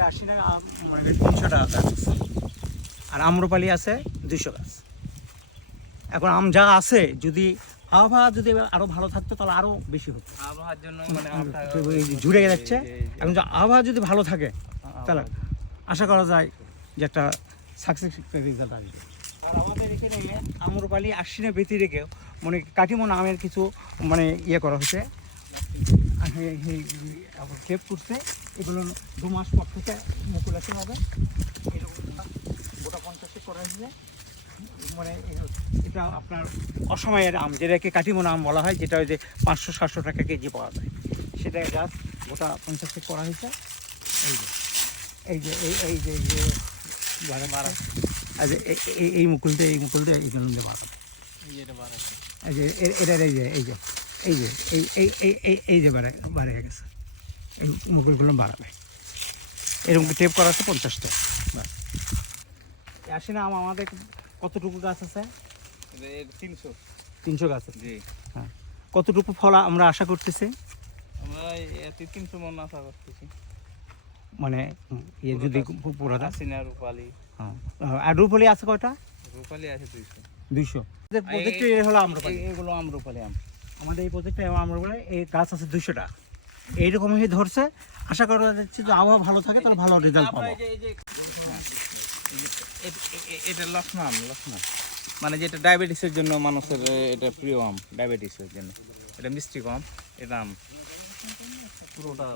মোটামুটি 80 টাকা 300 টাকা গাছ আছে। আর আম্রপালি আছে 200 গাছ। এখন আম যা আছে, যদি আবহাওয়া যদি আরো ভালো থাকতো তাহলে আরো বেশি হতো। আবহাওয়ার জন্য জুড়ে যাচ্ছে। এখন যে আবহাওয়া যদি ভালো থাকে তাহলে আশা করা যায় যে একটা সাকসেস রেজাল্ট আসবে। আর আমাদের এখানে আম্রপালি আশ্বিনে ব্যতি রেখেও মানে কাটিমন আমের কিছু মানে করা হয়েছে, টেপ করছে। এগুলো 2 মাস পর থেকে মুকুল আসতে হবে। এরকম গোটা 50 করা হয়েছে। মানে এটা আপনার অসময়ের আম, যেটাকে কাটিমন আম বলা হয়, যেটা ওই যে 500-700 টাকা কেজি পাওয়া যায়, সেটা গাছ গোটা 50 করা হয়েছে। এই যে এই যে এই মুকুলটা এইগুলো দিয়ে বাড়ানো, এই যে এটার এই যে বাড়ে গেছে, এই মুকুলগুলো বাড়াবে। এরকম টেপ করা আছে 50টা। আসে না আমাদের কতটুকু গাছ আছে? 300 গাছ আছে। হ্যাঁ, কতটুকু ফল আমরা আশা করতেছি? আমরা 300 মন আশা করতেছি। মানে যদি পুরো হাসিনা রূপালি। হ্যাঁ, আর রূপালি আছে কয়টা? রূপালি আছে 200। 200। প্রজেক্টে হলো আম্রপালি, এগুলো আমরূপালি আম। আমাদের এই প্রজেক্টে আম্রপালি এই গাছ আছে 200টা। এইরকমই ধরছে। আশা করা যাচ্ছে যে আবহাওয়া ভালো থাকে তাহলে ভালো রেজাল্ট পাবো। এটা লক্ষণ মানে যেটা ডায়াবেটিসের জন্য মানুষের এটা প্রিয় আম, ডায়াবেটিসের জন্য এটা মিষ্টি কম, এটা আম পুরোটা